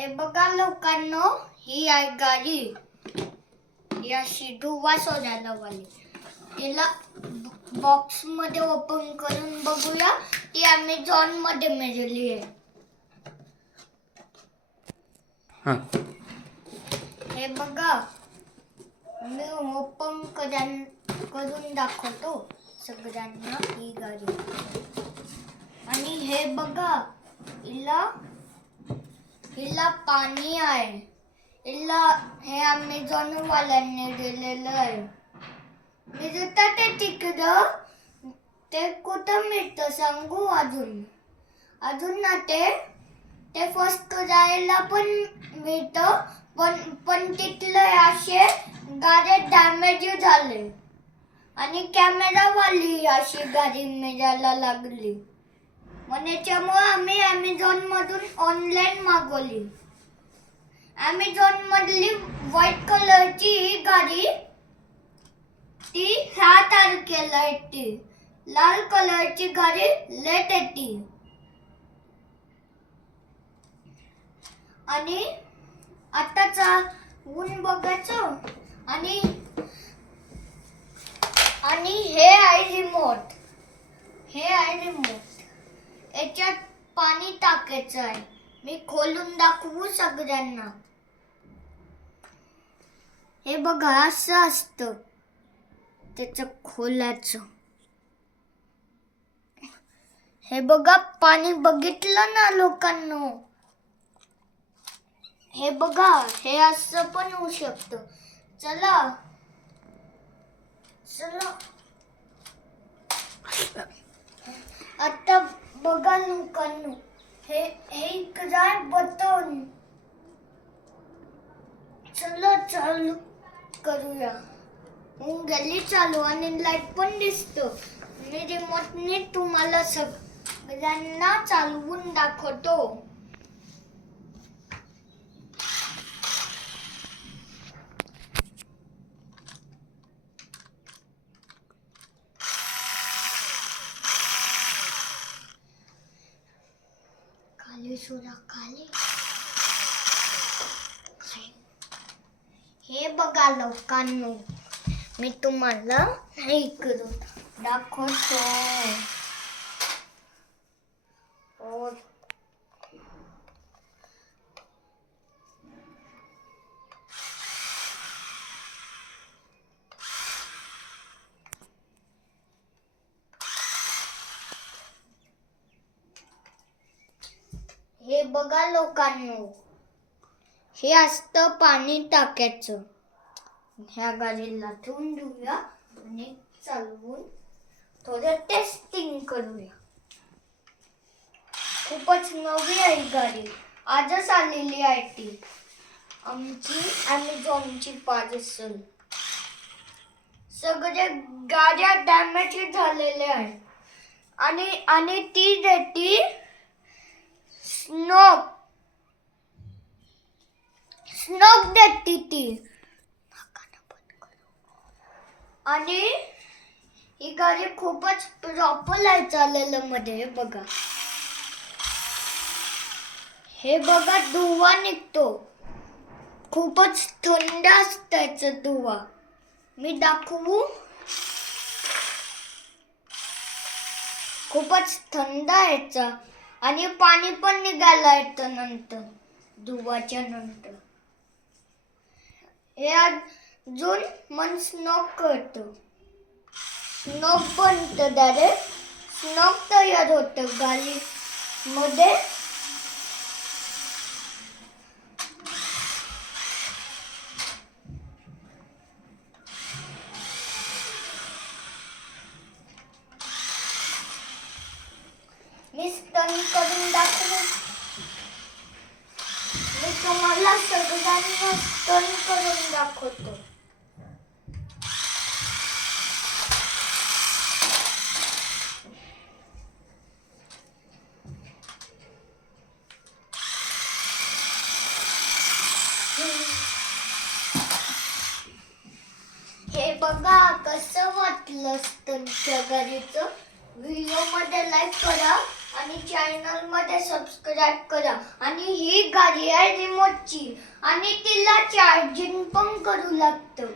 हे बघा लोकांनो, ही आहे गाडी. ही अशी धुवा सोडायला वाली. तिला बॉक्स मध्ये ओपन करून बघूया. ती अमेझॉन मध्ये मिळाली आहे. हे बघा, मी ओपन करून दाखवतो सगळ्यांना ही गाडी. आणि हे बघा, हिला पाणी आहे. हिला हे अमेझॉन वाल्यांनी दिलेलं आहे. मिळतं ते तिकडं. ते कुठं मिळतं सांगू? अजून ना ते फर्स्ट जायला पण मिळतं. पण तिथले असे गाड्या डॅमेज झाले आणि कॅमेरा वाली अशी गाडी मिळायला लागली. त्याच्यामुळे आम्ही अमेझॉन मधून ऑनलाईन मागवली. अमेझॉन मधली व्हाईट कलरची ही गाडी ती 6 तारखेला येते. लाल कलरची गाडी लेट येते. आणि आताचा ऊन बघायचं. आणि हे आहे रिमोट. याच्यात पाणी टाकायचं आहे. मी खोलून दाखवू सगळ्यांना. हे बघा, असं असतं त्याचं खोलाचं. हे बघा, पाणी बघितलं ना लोकांनो. हे बघा, हे असं पण होऊ शकतं. चला आता बघा लोकांनो, हे इकडे बटन. चला चालू करूया. गेली चालू आणि लाईट पण दिसतो. मी रिमोटने तुम्हाला सगळ्यांना चालवून दाखवतो. खाली हे बघा लोकांनो, मी तुम्हाला हे करून दाखवतो. हे बघा लोकांनो, हे असतं पाणी टाकायचं. ह्या गाडीला ठेवून देऊया आणि चालवून थोडं टेस्टिंग करूया. खूपच नवी आहे गाडी. आजच आलेली आहे ती. आमची अमेझॉनची पार्सल. सगळ्या गाड्या डॅमेज झालेल्या आहेत. आणि ती देती स्नोक देते ती. आणि ही गाडी खूपच प्रॉपर आहे चाललेलं मध्ये. हे बघा धुवा निघतो. खूपच थंड असतं त्याचं धुवा. मी दाखवू. खूपच थंड आहे याचा. आणि पाणी पण निघायला येतं नंतर, धुवाच्या नंतर. हे अजून मन स्नोक करतं. स्नोक बनतं डायरेक्ट. स्नोक तयार होतं गाडीमध्ये. मी स्टन करून दाखवू. मी तुम्हाला सगळ्यांना स्टन करून दाखवतो. हे बघा कसं वाटलं स्टनच्या गाडीचं. व्हिडिओ मध्ये लाईक करा आणि चॅनल मध्ये सबस्क्राईब करा. आणि ही गाडी आहे रिमोटची आणि तिला चार्जिंग पण करू लागतं.